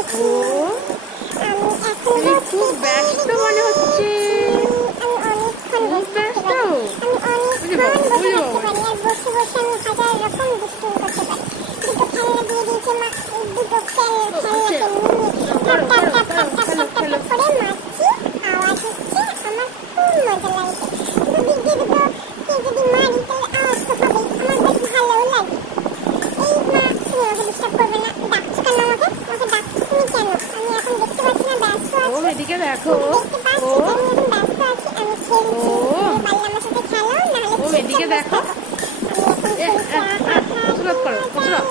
ও তুমি খুব ব্যস্ত মনে হচ্ছে। খুব ব্যস্ত? এদিকে দেখো, ও এদিকে দেখো, কসরত করো, কসরত।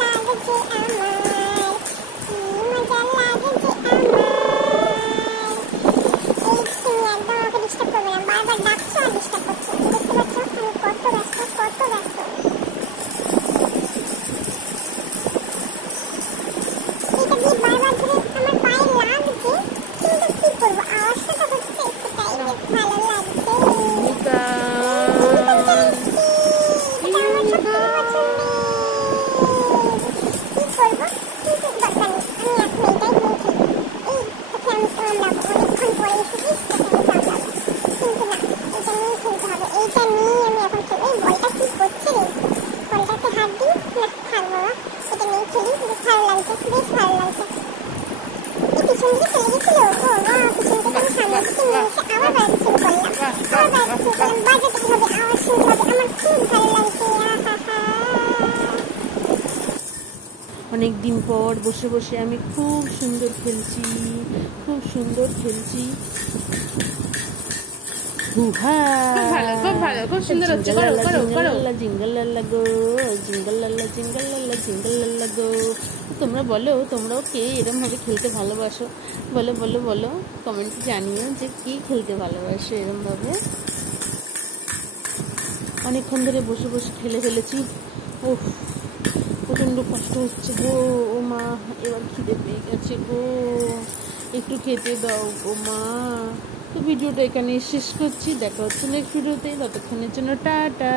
অনেক দিন পর বসে বসে আমি খুব সুন্দর খেলছি, খুব সুন্দর খেলছি। তোমরা বলো, তোমরাও কে এরকম ভাবে খেলতে ভালোবাসো? বলো বলো বলো, কমেন্টে জানিও যে কি খেলতে ভালোবাসো এরকম ভাবে। অনেকক্ষণ ধরে বসে বসে খেলে ফেলেছি। ওহ, প্রচন্ড কষ্ট হচ্ছে গো। ও মা, এবার খিদে পেয়ে গেছে গো, একটু খেতে দাও গো মা। তো ভিডিওটা এখানে শেষ করছি, দেখা হচ্ছে নেক্সট ভিডিওতে। ততক্ষণের জন্য টাটা।